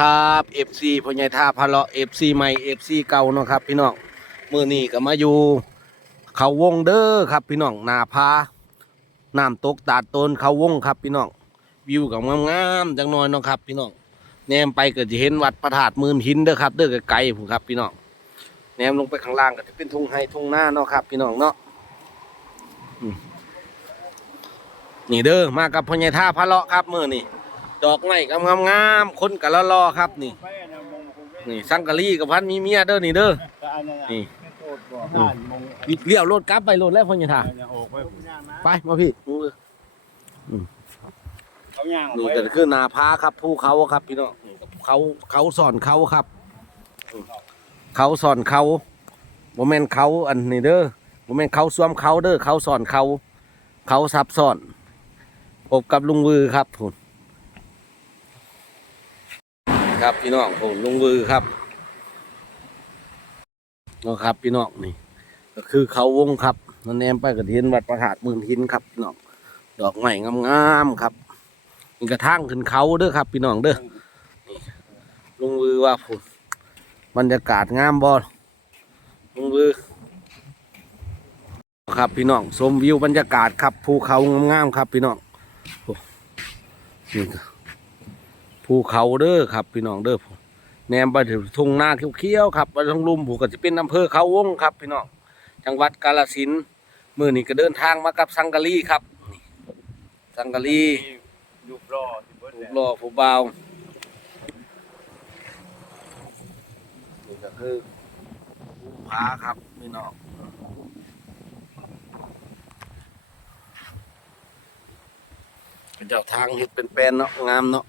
ครับ FC พญายท่าพะเลาะ FC ใหม่ FC เก่าเนาะครับพี่น้องมื้อนี้ก็มาอยู่ เขาวงเด้อครับพี่น้องหนาพาน้ำตกตาดตนเขาวงครับพี่น้องวิวกับงามๆจังน้อยเนาะครับพี่น้องแนมไปก็จะเห็นวัดพระธาตุมืนหินเด้อครับเด้อไกลๆผมครับพี่น้องแนมลงไปข้างล่างก็จะเป็นทุ่งไฮทุ่งหน้าเนาะครับ พี่น้องเนาะนี่เด้อมากับพญายท่าพะเลาะครับมื้อนี้ ดอกไม้กำงามๆคนกะรอๆครับนี่ไปอันนั้นมงคงไม่นี่สังกะรีกับพันมีเมียเด้อนี่เด้อก็อันนั้นนี่ไม่โทษบ่ห้านมงเลี้ยวรถกลับไปรถแล้วพ่อใหญ่ท่าอันนั้นออกไปไปมาพี่เขาย่างออกนี่ไปก็คือนาพาครับภูเขาครับพี่น้องนี่เขาเขาสอนเขาครับอืมเขาสอนเขาโมเมนเขาอันนี้เด้อโมเมนเขาสวมเขาเด้อเขาสอนเขา เขาซับซ้อนพบกับลุงวือครับผม ครับพี่น้องผมลุงวือครับนะครับพี่น้องนี่ ก็คือเขาวงครับนั่นแนมไปกระเทียนวัดประหาดมื่นหินครับพี่น้องดอกไม้งามๆครับนี่กระทั่งขึ้นเขาเด้อครับ พี่น้องเด้อลุงวือว่าผมบรรยากาศงามบ่ลุงวือครับพี่น้องชมวิวบรรยากาศครับภูเขางามๆครับพี่น้องนี่ ภูเขาเด้อครับ พี่น้องเด้อแนมไปถึงทุ่งนาเขียวๆครับไปทางลุมผูกก็จะเป็นอำเภอเขาวงครับ พี่น้องจังหวัดกาฬสินธุ์มือนี้ก็เดินทางมากับสังกะรีครับนี่สังกะรียุบรอที่เบิดผูแหกละล้อผูกบาวนี่ก็คือภูผาครับพี่น้องเป็นเจ้าทางเห็ดเป็นแปลนเนาะงามเนาะ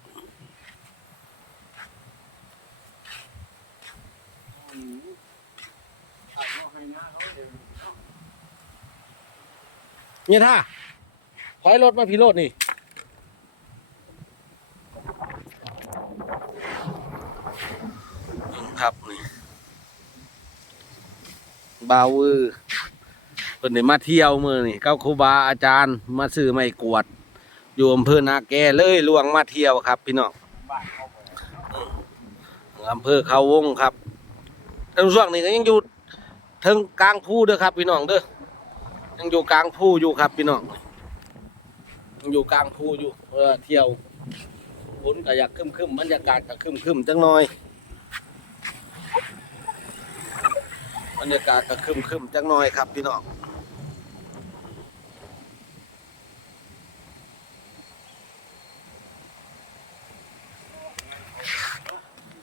เนี่ยท่าถอยรถมาพี่รถนี่ครับนี่บาวือเพิ่นได้มาเที่ยวมือนี่เก้าครูบาอาจารย์มาซื้อไม้กวด อยู่อำเภอนาแกเลยลวงมาเที่ยวครับ พี่น้องอำเภอเขาวงครับทางช่วงนี้ก็ยังอยู่ เทิงกลางภูเด้อครับ พี่น้องเด้อยังอยู่กลางภูอยู่ครับ พี่น้องยังอยู่กลางภูอยู่เออเที่ยวฝนก็อยากคึมๆบรรยากาศก็คึมๆจังหน่อยบรรยากาศก็คึมคึมจังหน่อยครับ พี่น้อง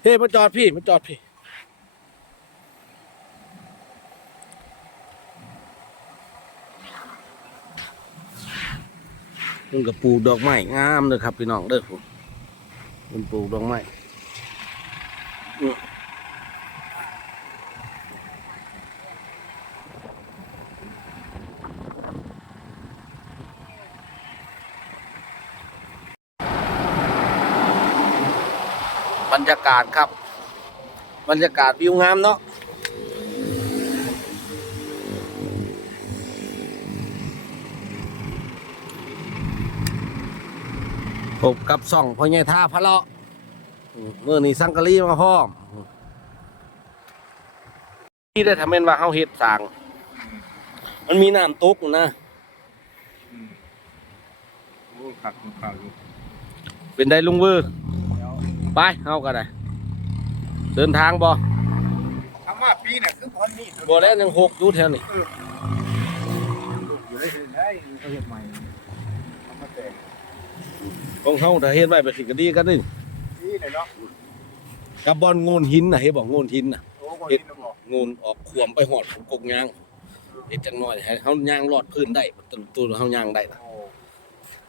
เฮ้ยมาจอดพี่มาจอดพี่ มันก็ปลูกดอกไม้งามเลยครับพี่น้องเด้อผมมันปลูกดอกไม้บรรยากาศครับ บรรยากาศวิวงามเนาะ พบกับส่องพ่อใหญ่ท่าพะเลาะอืมมื่อนี้สังกะรีมาพร้อมที่ได้ทำเป็นว่าเฮาเฮ็ดสร้าง มันมีน้ำตกนะ โอ้ขับของเขาอยู่เป็นได้ลุงเวอร์แล้วไปเฮากันเลยเดินทางบ่คำว่าปีน่ะคือคนนี้บ่แล้วยังหกอยู่แถวนี้อยู่ได้ถึงได้เขาเห็นใหม่เขามาแต่ง ของเฮาถ้าเฮ็ดไว้ไปสิก็ดีกันนี่นี่เลยเนาะกับบอลงูนหินน่ะเฮ็ดบ่งูนหินน่ะโอ้คนนี้ต้องบอกงูนออกขวมไปหอดกกยางเฮ็ดจังน้อยให้เฮายางรอดพื้นได้ตัวตัวเฮายางได้น่ะโอ้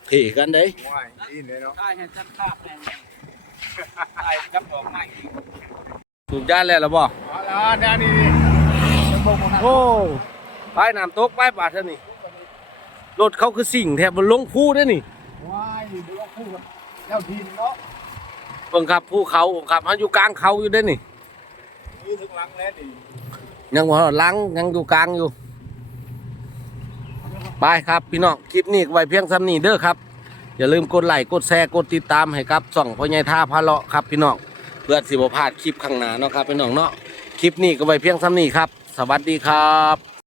เท่กันเด้ว่ายนี่เลยเนาะได้ให้ชัดภาพแน่ได้กับดอกไม้สูบยาแล้วล่ะบ่อ๋อแล้วนี่นี่พวกมันโอ้ไปน้ำตกไปบาดเท่านี้รถเขาคือสิ่งแทบบ่ลงภูเด้ อนี่ว่ายดูว่าพูดเจ้าทีนเนาะเบิ่งครับภูเขาครับเฮาอยู่กลางเขาอยู่เด้อนี่นี่ถึงหลังแล้วนี่ยังบ่หลังยังอยู่กลางอยู่ไปครับพี่น้องคลิปนี้ก็ไว้เพียงซ้ำนี้เด้อครับ อย่าลืมกดไลค์กดแชร์กดติดตามให้ครับส่องพ่อใหญ่ท่าพาเลาะครับพี่น้องโพื่อสิบ่พลาดคลิปข้างหน้าเนาะครับพี่น้องเนาะคลิปนี้ก็ไว้เพียงซ้ำนี้ครับ สวัสดีครับ